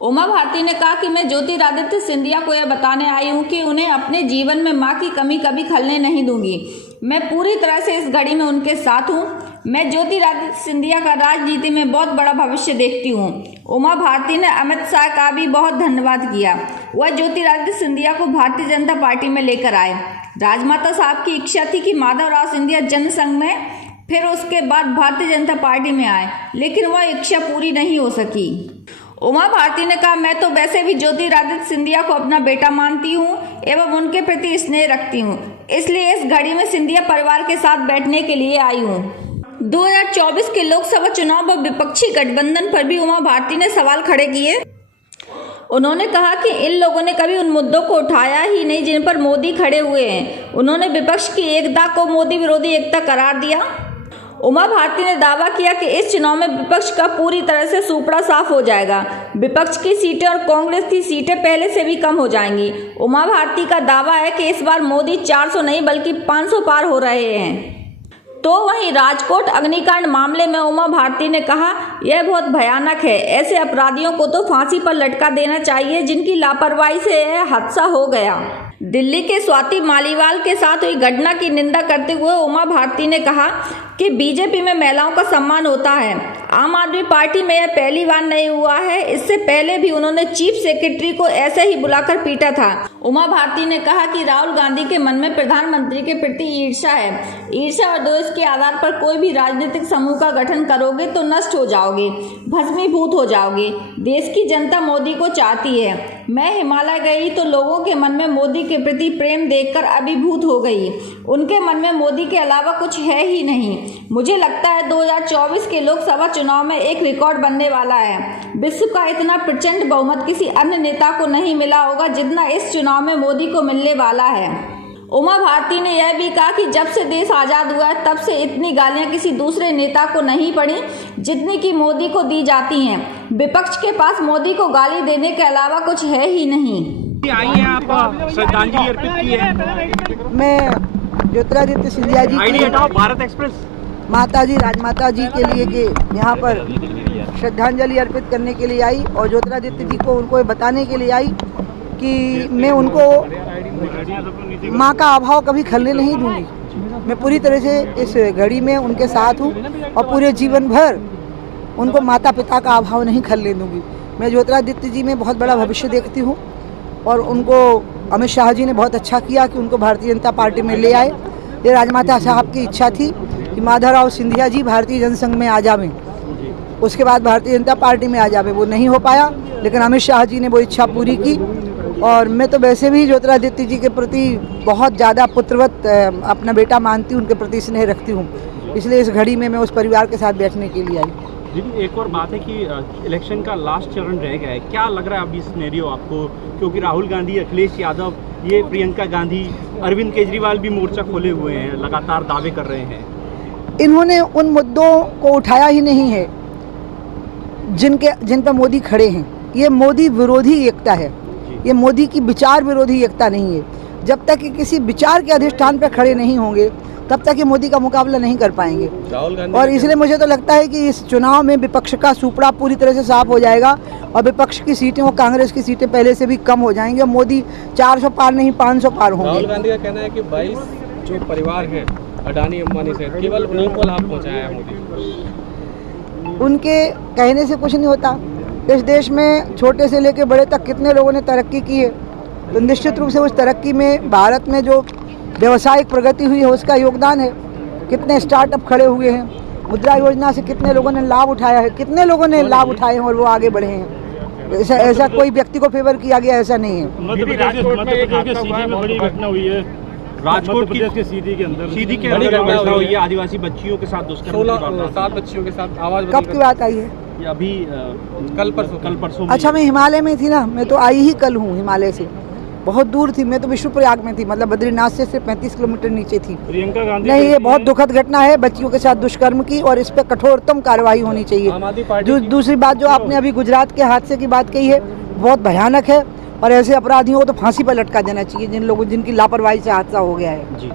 उमा भारती ने कहा कि मैं ज्योतिरादित्य सिंधिया को यह बताने आई हूं कि उन्हें अपने जीवन में मां की कमी कभी खलने नहीं दूंगी। मैं पूरी तरह से इस घड़ी में उनके साथ हूं। मैं ज्योतिरादित्य सिंधिया का राजनीति में बहुत बड़ा भविष्य देखती हूं। उमा भारती ने अमित शाह का भी बहुत धन्यवाद किया। वह ज्योतिरादित्य सिंधिया को भारतीय जनता पार्टी में लेकर आए। राजमाता साहब की इच्छा थी कि माधवराव सिंधिया जनसंघ में, फिर उसके बाद भारतीय जनता पार्टी में आए, लेकिन वह इच्छा पूरी नहीं हो सकी। उमा भारती ने कहा, मैं तो वैसे भी ज्योतिरादित्य सिंधिया को अपना बेटा मानती हूं एवं उनके प्रति स्नेह रखती हूं, इसलिए इस घड़ी में सिंधिया परिवार के साथ बैठने के लिए आई हूं। 2024 के लोकसभा चुनाव व विपक्षी गठबंधन पर भी उमा भारती ने सवाल खड़े किए। उन्होंने कहा कि इन लोगों ने कभी उन मुद्दों को उठाया ही नहीं जिन पर मोदी खड़े हुए हैं। उन्होंने विपक्ष की एकता को मोदी विरोधी एकता करार दिया। उमा भारती ने दावा किया कि इस चुनाव में विपक्ष का पूरी तरह से सूपड़ा साफ हो जाएगा। विपक्ष की सीटें और कांग्रेस की सीटें पहले से भी कम हो जाएंगी। उमा भारती का दावा है कि इस बार मोदी 400 नहीं बल्कि 500 पार हो रहे हैं। तो वहीं राजकोट अग्निकांड मामले में उमा भारती ने कहा, यह बहुत भयानक है। ऐसे अपराधियों को तो फांसी पर लटका देना चाहिए जिनकी लापरवाही से यह हादसा हो गया। दिल्ली के स्वाति मालीवाल के साथ हुई घटना की निंदा करते हुए उमा भारती ने कहा कि बीजेपी में महिलाओं का सम्मान होता है। आम आदमी पार्टी में यह पहली बार नहीं हुआ है। इससे पहले भी उन्होंने चीफ सेक्रेटरी को ऐसे ही बुलाकर पीटा था। उमा भारती ने कहा कि राहुल गांधी के मन में प्रधानमंत्री के प्रति ईर्ष्या है। ईर्ष्या और द्वेष के आधार पर कोई भी राजनीतिक समूह का गठन करोगे तो नष्ट हो जाओगे, भस्मीभूत हो जाओगे। देश की जनता मोदी को चाहती है। मैं हिमालय गई तो लोगों के मन में मोदी के प्रति प्रेम देखकर अभिभूत हो गई। उनके मन में मोदी के अलावा कुछ है ही नहीं। मुझे लगता है 2024 के लोकसभा चुनाव में एक रिकॉर्ड बनने वाला है। विश्व का इतना प्रचंड बहुमत किसी अन्य नेता को नहीं मिला होगा जितना इस चुनाव में मोदी को मिलने वाला है। उमा भारती ने यह भी कहा कि जब से देश आज़ाद हुआ है तब से इतनी गालियां किसी दूसरे नेता को नहीं पड़ी जितनी कि मोदी को दी जाती हैं। विपक्ष के पास मोदी को गाली देने के अलावा कुछ है ही नहीं। आई हैं आप, श्रद्धांजलि अर्पित की है। मैं ज्योतिरादित्य सिंधिया जी की भारत एक्सप्रेस माता जी राजमाता जी के लिए कि यहाँ पर श्रद्धांजलि अर्पित करने के लिए आई और ज्योतिरादित्य जी को उनको बताने के लिए आई कि मैं उनको माँ का अभाव कभी खलने नहीं दूंगी। मैं पूरी तरह से इस घड़ी में उनके साथ हूँ और पूरे जीवन भर उनको माता पिता का अभाव नहीं खलने दूंगी। मैं ज्योतिरादित्य जी में बहुत बड़ा भविष्य देखती हूँ और उनको अमित शाह जी ने बहुत अच्छा किया कि उनको भारतीय जनता पार्टी में ले आए। ये राजमाता साहब की इच्छा थी कि माधवराव सिंधिया जी भारतीय जनसंघ में आ जावें, उसके बाद भारतीय जनता पार्टी में आ जावे। वो नहीं हो पाया, लेकिन अमित शाह जी ने वो इच्छा पूरी की। और मैं तो वैसे भी ज्योतिरादित्य जी के प्रति बहुत ज़्यादा पुत्रवत अपना बेटा मानती हूँ, उनके प्रति स्नेह रखती हूँ। इसलिए इस घड़ी में मैं उस परिवार के साथ बैठने के लिए आई। दीदी, एक और बात है कि इलेक्शन का लास्ट चरण रह गया है, क्या लग रहा है अभी सिनेरियो आपको? क्योंकि राहुल गांधी, अखिलेश यादव, ये प्रियंका गांधी, अरविंद केजरीवाल भी मोर्चा खोले हुए हैं, लगातार दावे कर रहे हैं। इन्होंने उन मुद्दों को उठाया ही नहीं है जिन पर मोदी खड़े हैं। ये मोदी विरोधी एकता है, ये मोदी की विचार विरोधी एकता नहीं है। जब तक कि किसी विचार के अधिष्ठान पर खड़े नहीं होंगे तब तक ये मोदी का मुकाबला नहीं कर पाएंगे। और इसलिए मुझे तो लगता है कि इस चुनाव में विपक्ष का सुपड़ा पूरी तरह से साफ हो जाएगा और विपक्ष की सीटें और कांग्रेस की सीटें पहले से भी कम हो जाएंगी और मोदी 400 पार नहीं 500 पार होंगे। राहुल गांधी का कहना है कि 22 जो परिवार है अडानी अंबानी से, केवल उन्हीं को लाभ पहुँचाया है मोदी। उनके कहने से कुछ नहीं होता। इस देश में छोटे से लेकर बड़े तक कितने लोगों ने तरक्की की है, तो निश्चित रूप से उस तरक्की में भारत में जो व्यावसायिक प्रगति हुई है उसका योगदान है। कितने स्टार्टअप खड़े हुए हैं, मुद्रा योजना से कितने लोगों ने लाभ उठाया है, कितने लोगों ने लाभ उठाए हैं और वो आगे बढ़े हैं। ऐसा कोई व्यक्ति को फेवर किया गया ऐसा नहीं है। राजकोट की सीधी के अंदर हुई है, आदिवासी बच्चियों के साथ दुष्कर्म, 7 बच्चियों के साथ आवाज। कब की बात आई है? अभी कल परसों। अच्छा, मैं हिमालय में थी ना, मैं तो आई ही कल हूँ। हिमालय से बहुत दूर थी, मैं तो विष्णुप्रयाग में थी, मतलब बद्रीनाथ से सिर्फ 35 किलोमीटर नीचे थी। प्रियंका गांधी नहीं, ये बहुत दुखद घटना है बच्चियों के साथ दुष्कर्म की और इस पर कठोरतम कार्रवाई होनी चाहिए। दूसरी बात जो आपने अभी गुजरात के हादसे की बात कही है, बहुत भयानक है और ऐसे अपराधियों को तो फांसी पर लटका देना चाहिए जिनकी लापरवाही से हादसा हो गया है। जी।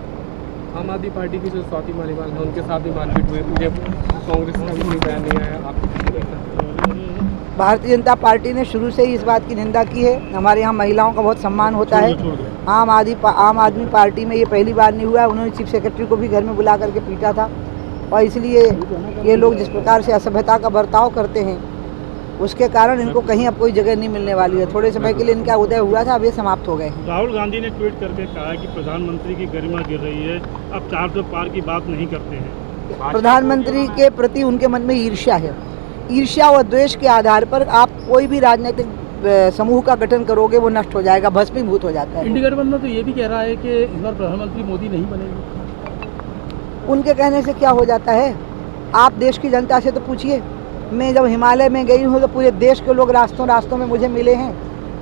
आम आदमी पार्टी की जो स्वाति मालीवाल है उनके साथ भी मारपीट हुई, मुझे कांग्रेस का भी कोई बयान नहीं आया। आप भारतीय जनता पार्टी ने शुरू से ही इस बात की निंदा की है। हमारे यहाँ महिलाओं का बहुत सम्मान होता है। आम आदमी पार्टी में ये पहली बार नहीं हुआ है। उन्होंने चीफ सेक्रेटरी को भी घर में बुला करके पीटा था, और इसलिए ये लोग जिस प्रकार से असभ्यता का बर्ताव करते हैं उसके कारण इनको कहीं अब कोई जगह नहीं मिलने वाली है। थोड़े समय के लिए इनका उदय हुआ था, अब ये समाप्त हो गए हैं। राहुल गांधी ने ट्वीट करके कहा है कि प्रधानमंत्री की गरिमा गिर रही है, अब 400 पार की बात नहीं करते हैं। प्रधानमंत्री के प्रति उनके मन में ईर्ष्या है। ईर्ष्या और द्वेष के आधार पर आप कोई भी राजनीतिक समूह का गठन करोगे वो नष्ट हो जाएगा, भस्मीभूत हो जाता है। इंडिया गठबंधन तो ये भी कह रहा है कि इस बार प्रधानमंत्री मोदी नहीं बनेंगे। उनके कहने से क्या हो जाता है? आप देश की जनता से तो पूछिए। मैं जब हिमालय में गई हूँ तो पूरे देश के लोग रास्तों में मुझे मिले हैं,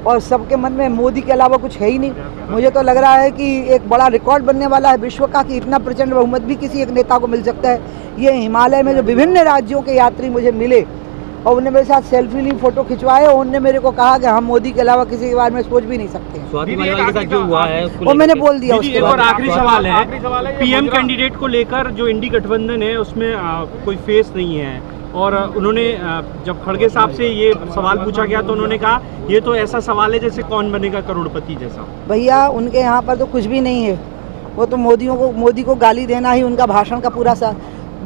और सबके मन में मोदी के अलावा कुछ है ही नहीं। मुझे तो लग रहा है कि एक बड़ा रिकॉर्ड बनने वाला है विश्व का, कि इतना प्रचंड बहुमत भी किसी एक नेता को मिल सकता है। ये हिमालय में जो विभिन्न राज्यों के यात्री मुझे मिले और उन्होंने मेरे साथ सेल्फी ली, फोटो खिंचवाए, और उन्होंने मेरे को कहा कि हम मोदी के अलावा किसी के बारे में सोच भी नहीं सकते हैं। स्वाति मालिवाल के साथ जो हुआ है वो मैंने बोल दिया। दीदी, उसके एक बाद और आखिरी सवाल है। पीएम कैंडिडेट को लेकर जो इंडी गठबंधन है उसमें कोई फेस नहीं है, और उन्होंने जब खड़गे साहब से ये सवाल पूछा गया तो उन्होंने कहा ये तो ऐसा सवाल है जैसे कौन बनेगा करोड़पति जैसा। भैया उनके यहाँ पर तो कुछ भी नहीं है। वो तो मोदी को गाली देना ही उनका भाषण का पूरा सा।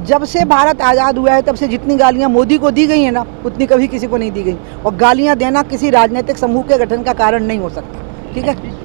जब से भारत आज़ाद हुआ है तब से जितनी गालियाँ मोदी को दी गई है ना, उतनी कभी किसी को नहीं दी गई। और गालियाँ देना किसी राजनीतिक समूह के गठन का कारण नहीं हो सकता। ठीक है।